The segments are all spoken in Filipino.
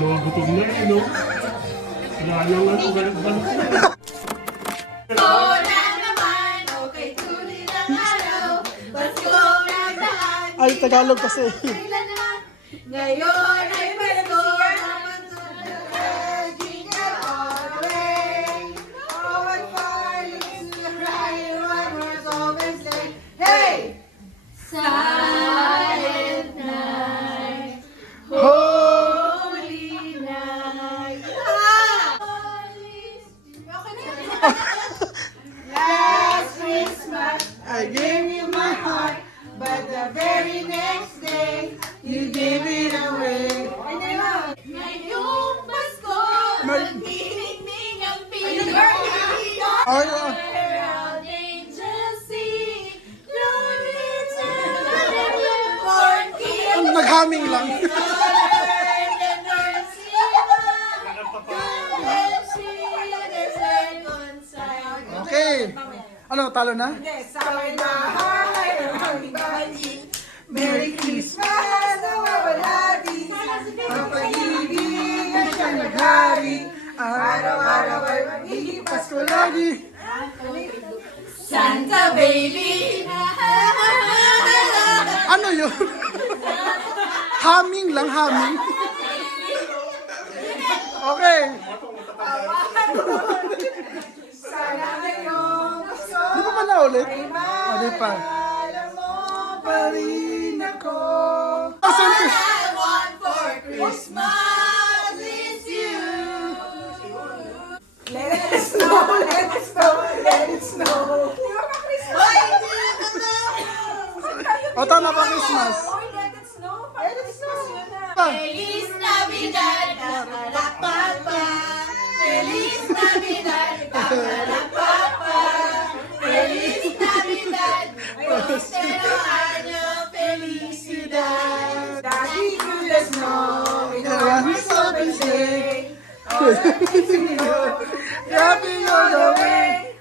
Mga gutom na eh, no? Wala lang ano, galit-galit na. Oo na naman, okay tuloy ng araw. Pasko na daan. Ay, Tagalog kasi. Kailan na? Ngayon ay Pasko. Jingle all the way. Oh, what fun it is to ride one horse open sleigh. Hey! Silent night, holy night. Okay na yun. Last Christmas, I gave you my heart, but the very next day, you gave it away. Ngayong Pasko, nagniningning ang pinag-iiyak. Ay, Herald angels sing, glory to the newborn King. naghaming lang. Okay. Ano, talo na? Merry Christmas, nawawalhati. Ang pag-ibig ay siyang naghari. Araw-araw ay magiging Pasko lagi. Santa baby. Ano yun? Humming lang, humming. Okay. Sana ngayong Pasko Di ba pa na ulit? ay Di pa. maalala mo pa rin ako. Asan All I want for Christmas is you. Let it snow, let it snow, let it snow. Di ba pa Christmas? Ay, hindi ka na. O, tama pa Christmas. Oy, let it snow. Let it snow. Yun na. Pa. Feliz Navidad, kakalakpapa. Feliz Navidad, kakalakpapa. Feliz Navidad, prospero año, felicidad. Daddy to the snow, in the arms of the sleigh. Happy all the way.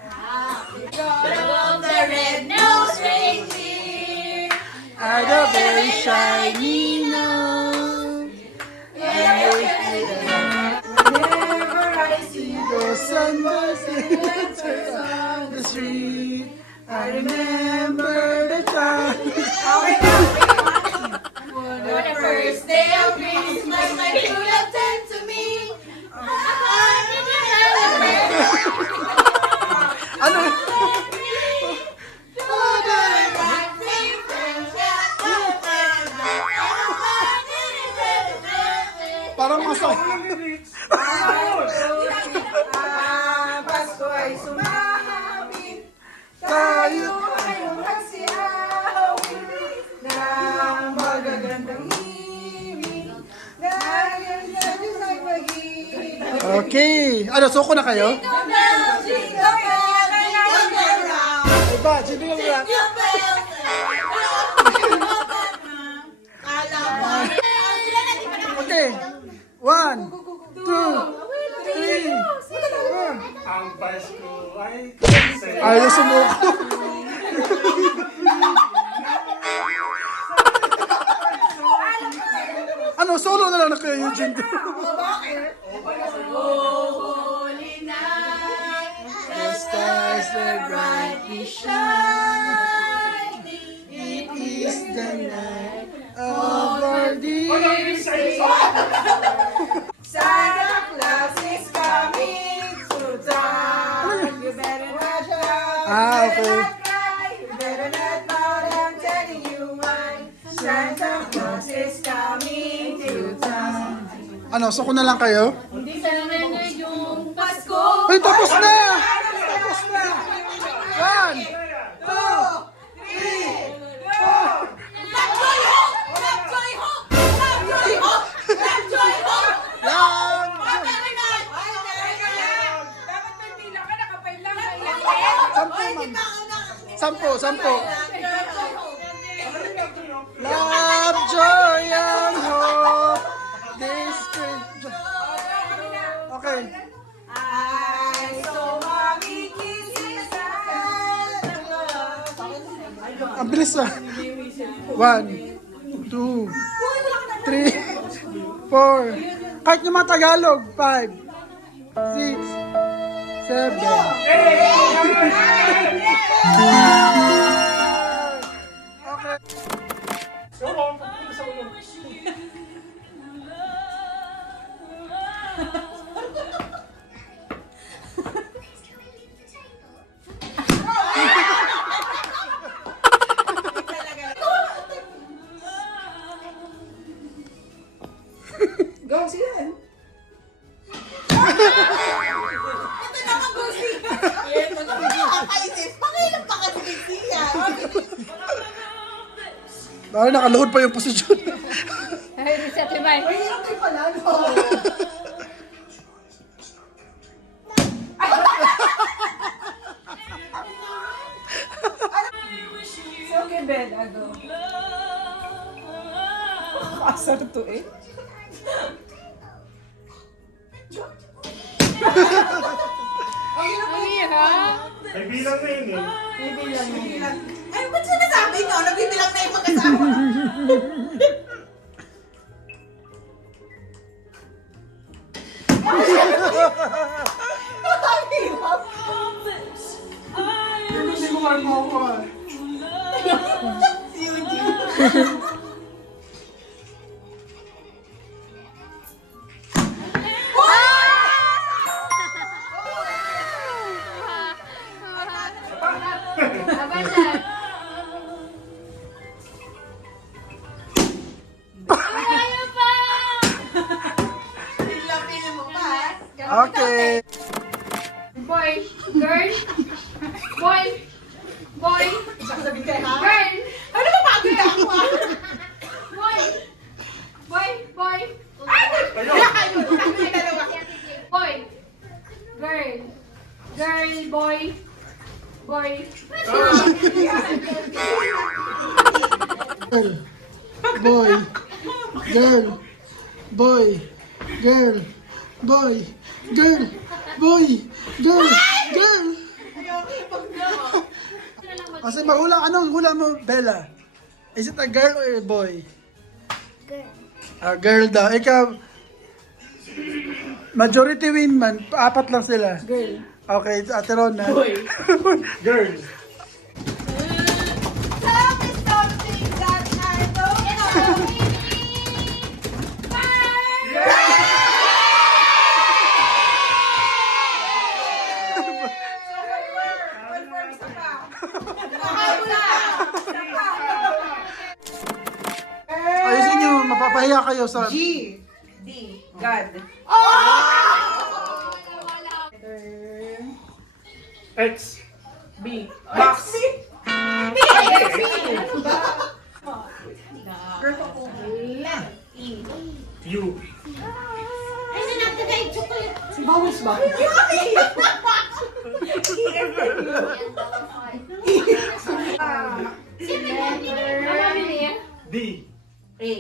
God of the red-nosed reindeer. At a very shiny nose. Whenever I see The sun was on the street. I remember the time. For the first day of Christmas, my true love sent to me. Ano? Parang masaya. Pasko ay sumapit. Tayo. Tayo ay magsiyawin ng magagandang himig. Dahil sa Diyos ay pag-ibig. Okay. Ano, suko na kayo? Jingle bell, jingle bell, jingle bell rock. Iba, sino yung rock? Jingle bell, Okay. 1, 2, 3, 4. Ang Pasko ay kasi. Ayaw sumuko. Ano, solo na lang na kayo, Eugene. Holy night, the stars are brightly shining. It is the night of our dear. Santa Claus is coming to town. You better not shout, Ah, you better okay. not cry, you better not pout, I'm telling you why. Santa Claus is coming to town. Ano, suko na lang kayo? Hindi sa naman yung Pasko. Ay, tapos na! Tapos na! 1, 2, 3, 4. Lapjoy Hope! Lapjoy Hope! Lapjoy Hope! Lapjoy Hope! Yan! Very nice! Dapat may pila ka, nakapailang. Sampu, ma'am. Sampo. Love, joy, and hope. This Christmas. Okay. I saw mommy kissing Santa Claus. Ang bilis na. 1, 2, 3, 4. Kahit yung mga Tagalog. 5, 6, 7. Okay. Go, sige. Ito na nga, Gosi. Yan, nakakaisip. Pakailan pa kasi siya. Dahil nakaluhod pa yung posisyon. Ay, reset rewind. Ay, hirap kayo pala, no? So, okay, Ben, ano? Asar to eh. Ang hirap. May bilang na yun eh. Ay, ba't sinasabi nyo? Nagbibilang na yung mag-asawa. Hindi ko makuha. Abandon. Malayo pa! Pila mo pa. Okay. Boy, girl, boy, boy, Sasabihin kayo, ha? girl, Ano ba pagod ako, ha? boy, boy, boy, Ay, wala kayo. Wala kayo dalawa. boy, girl, girl, boy, boy. Girl, boy, girl, boy, girl, boy, girl, girl. Kasi mahula, anong hula mo, Bella? Is it a girl or a boy? Girl. Girl daw. Ikaw, majority win man, apat lang sila. Girl. Okay, Ate Rona. Boy. Girl. Tell me something that I don't know. Ayusin nyo, mapapahiya kayo sa... G. D. God. X. B. Box. U. Si Bawis ba? D. A.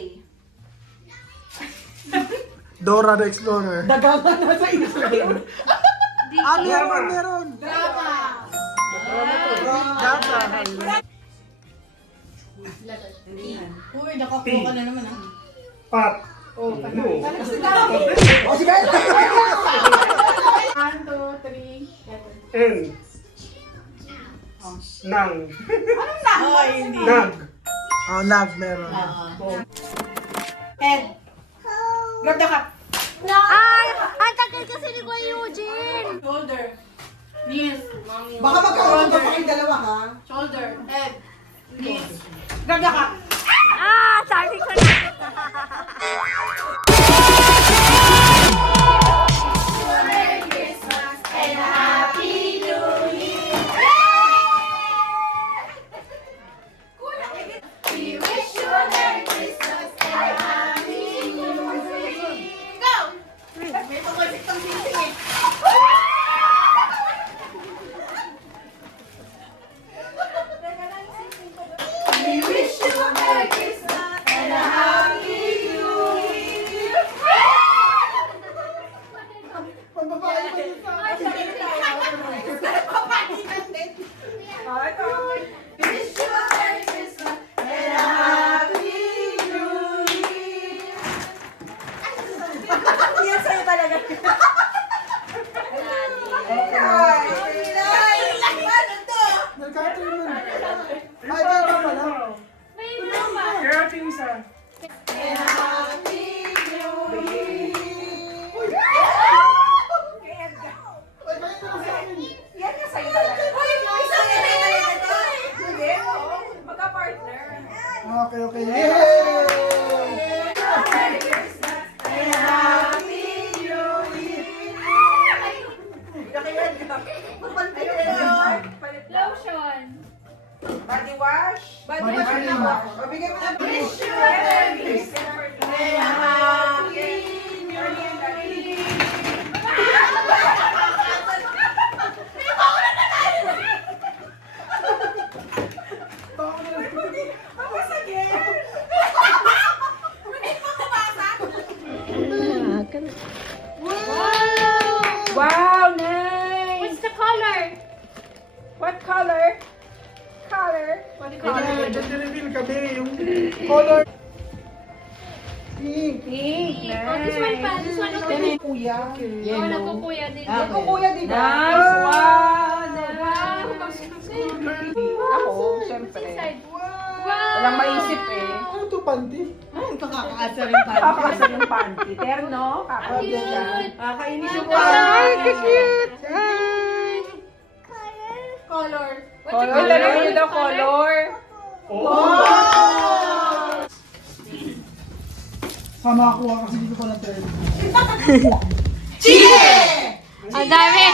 Dora the Explorer. Dagangan na sa Israel. Meron. Data. Data. Uy, nakakuha ka na naman, ha? Pat. Oh, no. O, si Ben! 1, 2, 3, N. Nang. Ay, hindi. Nag. Oh, nag meron. Head. Grab the cup. Ay! Ang tagal kasi ni Kuya Eugene! Shoulder. Knees. Baka magkaroon pa kayong dalawa, ha? Shoulder. Head. Knees. Grab the cup. Ah! Sabi ko na! May pag-isip ng sising, eh. We wish you a Merry Christmas Yan nga sa'yo talaga. Uy, isang hindi, oo. Magka-partner. Okay, okay. Yay! Lotion. Body wash. Body Body wash cream. na ba? O, bigyan mo na. Please. May happy New Year. Tapos again. Hindi pa kumasa. Wow, nice. What's the color? What color? Color? What color? Nag-reveal kami yung color. Pink. Pink. Oh, this one pa. This one okay. Kuya. Oh, nagkukuya din. Kuya, di ba? Nice. Wow. Wow. Ako, syempre. Wow. Walang maisip eh. Ano to, panty? Kakakasa yung panty. Terno, kakakasa siya. Kakainis yung Ay, cute. Color. Color. Talaga yun daw, color. Sama ako kasi dito ko lang tayo. Ang dami.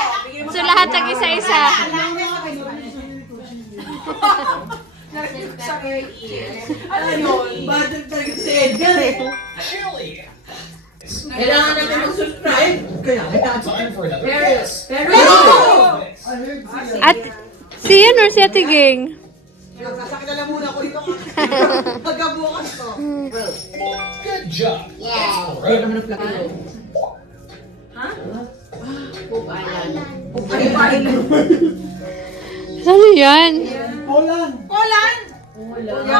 So, lahat ng isa-isa. Ano yun? Budget talaga si Edgar eh. Kailangan natin mag-subscribe. Time for another guess. Pero! At si yan or si Ate Ging? Sasakit na lang muna ko ito. Pagkabukas to. Good job. All right. Ay, bahay. Ano yan? Poland! Poland!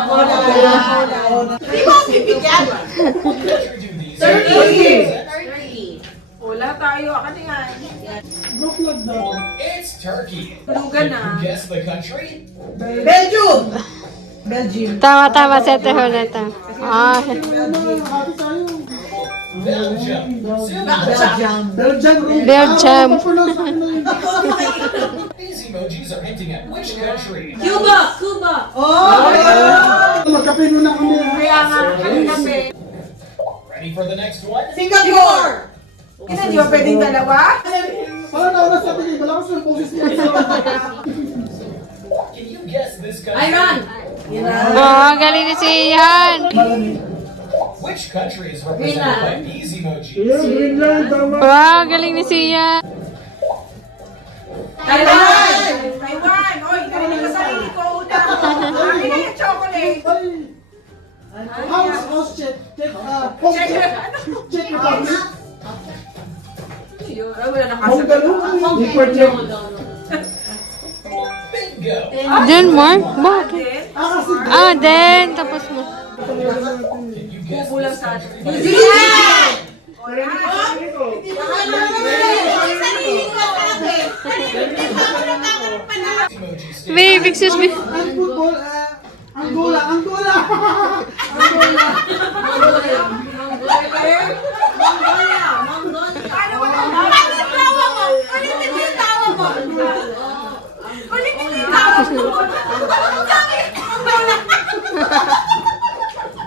Poland. Di ba ang bibigyan? Do these. 30. Wala tayo. Ako na yan. Go flag daw. It's Turkey. Tulugan Can na. you guess the country? Belgium! Belgium. Tama, sa ate Honeta. Ah, Happy tayo. Belgium. Belgian room. Belgium. Pronounce natin na yun. These emojis are hinting at which country? Cuba! Oh! Magkape muna kami. Kaya nga, kape. Ready for the next one? Singapore! Hindi ba pwedeng dalawa? Parang nauna sa atin, malakas ng boses niya. Can you guess this country? oh, galing ni si Yan. Which country is represented by these emojis? Greenland, tama. Wow, galing ni si Yan. Taiwan! Taiwan! Oy, karinig ka sarili ko. Una ko. Akin na yung chocolate. House check. Check Republic. Yun, wala na Hong Kong. Bingo. Denmark? Bakit? Ah, then, tapos mo. Can you guess this country? Emojis stand. Babe, excuse me. Ang football, Angola.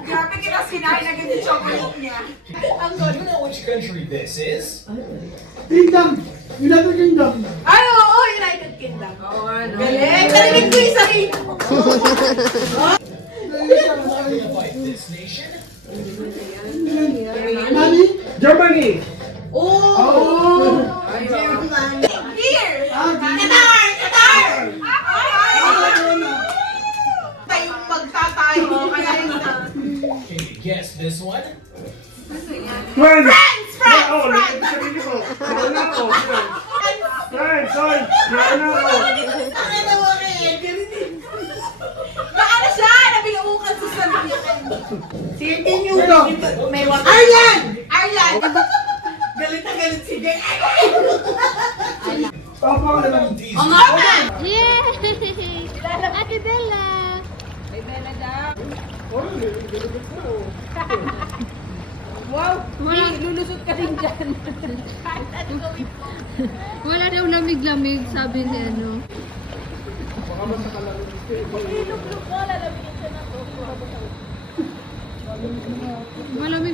Grabe kita sinay na ganyan chocolate niya. Do you know which country this is? Kingdom. United Kingdom. Ay, oo, United Kingdom. Oo, ano. Galing! Narinig ko yung sarili ko. Identify this nation? Nani? Germany. Here! Ah, Qatar! Tayong magtatayo. Kaya yun na. Can you guess this one? France! France! Oh, France! sabihin ko. Wala ako. France, oy. Wala ako. Baka na siya! Nabinuukan sa sarili. Sige nyo. Ito. May Ireland! Ireland! Galit na galit si Jay. Papa ka lang. These Yay! Ate Bella. May Bella daw. Wow! Lulusot ka din dyan. Wala daw lamig-lamig, sabi ni ano. Malamig